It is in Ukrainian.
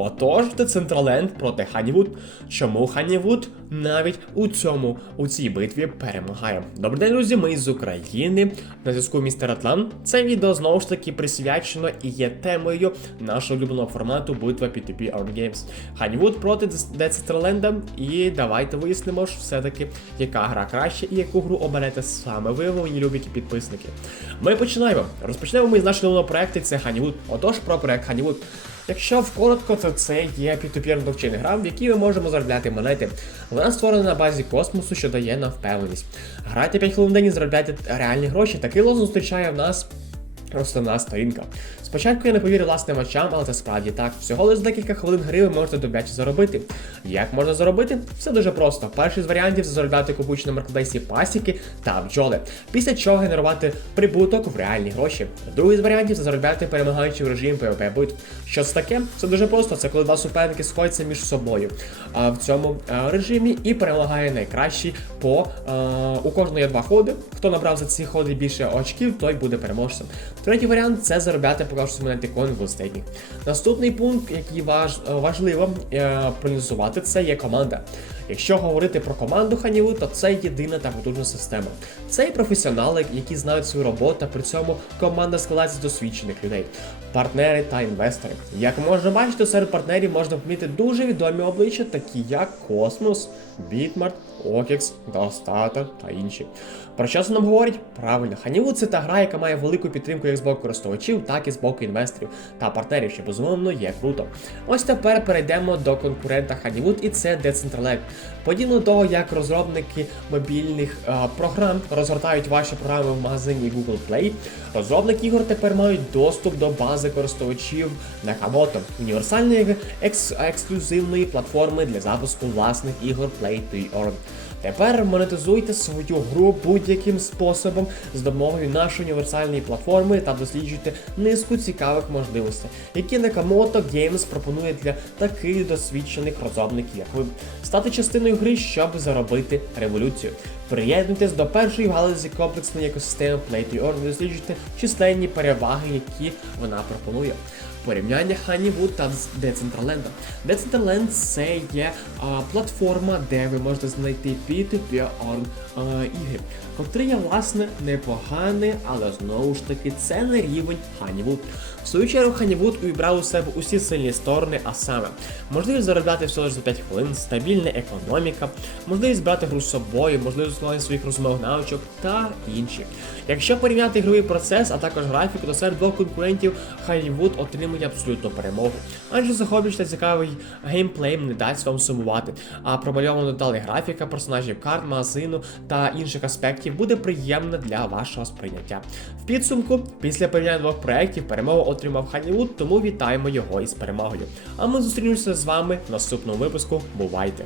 Отож, Децентраленд проти Ханівуд. Чому Ханівуд навіть у цьому у цій битві перемагає? Добрий день, друзі, ми з України. На зв'язку містер Атлан. Це відео знову ж таки присвячено і є темою нашого улюбленого формату битва P2P Art Games. Ханівуд проти Децентраленда. І давайте вияснимо ж все-таки, яка гра краще і яку гру оберете саме ви, мої любі підписники. Ми починаємо. Розпочнемо ми з нашого нового проекту. Це Ханівуд. Отож, про проект Ханівуд. Якщо вкоротко, то це є P2P блокчейн гра, в якій ми можемо заробляти монети. Вона створена на базі космосу, що дає нам впевненість. Грайте 5 хвилин в день і заробляйте реальні гроші. Такий лозунг зустрічає в нас. Основна сторінка. Спочатку я не повірив власним очам, але це справді так. Всього лише декілька хвилин гри ви можете добряче заробити. Як можна заробити? Все дуже просто. Перший з варіантів це заробляти купуючи на маркетплейсі пасіки та бджоли. Після чого генерувати прибуток в реальні гроші. Другий з варіантів це заробляти перемагаючи в режимі PvP бит. Що це таке? Це дуже просто. Це коли два суперники сходяться між собою в цьому а, режимі і перемагає найкращий по а, у кожного є два ходи. Хто набрав за ці ходи більше очків, той буде переможцем. Третій варіант це заробляти покажу монети коін в стейкінг. Наступний пункт, який важ, важливо е, проаналізувати, це є команда. Якщо говорити про команду Ханіву, то це єдина та потужна система. Це і професіонали, які знають свою роботу, при цьому команда складається з досвідчених людей, партнери та інвестори. Як можна бачити, серед партнерів можна помітити дуже відомі обличчя, такі як Космос, Бітмарт, Окікс, Достата та інші. Про що це нам говорить? Правильно, Ханівуд це та гра, яка має велику підтримку як з боку користувачів, так і з боку інвесторів та партнерів, що безумовно є круто. Ось тепер перейдемо до конкурента Ханівуд, і це Decentraland. Подібно до того, як розробники мобільних е, програм розгортають ваші програми в магазині Google Play, розробники ігор тепер мають доступ до бази користувачів Nakamoto, універсальної екс- ексклюзивної платформи для запуску власних ігор Play to Earn. Тепер монетизуйте свою гру будь-яким способом з допомогою нашої універсальної платформи та досліджуйте низку цікавих можливостей, які Nakamoto Games пропонує для таких досвідчених розробників, як ви. Стати частиною гри, щоб заробити революцію. Приєднуйтесь до першої галузі комплексної екосистеми Play to Earn і досліджуйте численні переваги, які вона пропонує. Порівняння Honeywood та Decentraland. Decentraland це є а, платформа, де ви можете знайти P2P Earn а, ігри, котрі є власне непогані, але знову ж таки це не рівень Honeywood. В свою чергу Honeywood увібрав у себе усі сильні сторони, а саме можливість заробляти всього лише за 5 хвилин, стабільна економіка, можливість брати гру з собою, можливість встановлення своїх розумових навичок та інші. Якщо порівняти ігровий процес, а також графіку, то серед двох конкурентів Hollywood отримує абсолютну перемогу. Адже захоплюючий та цікавий геймплей не дасть вам сумувати, а промальовано деталі графіка, персонажів карт, магазину та інших аспектів буде приємна для вашого сприйняття. В підсумку, після порівняння двох проєктів перемогу отримав Ханівуд, тому вітаємо його із перемогою. А ми зустрінемося з вами в наступному випуску. Бувайте!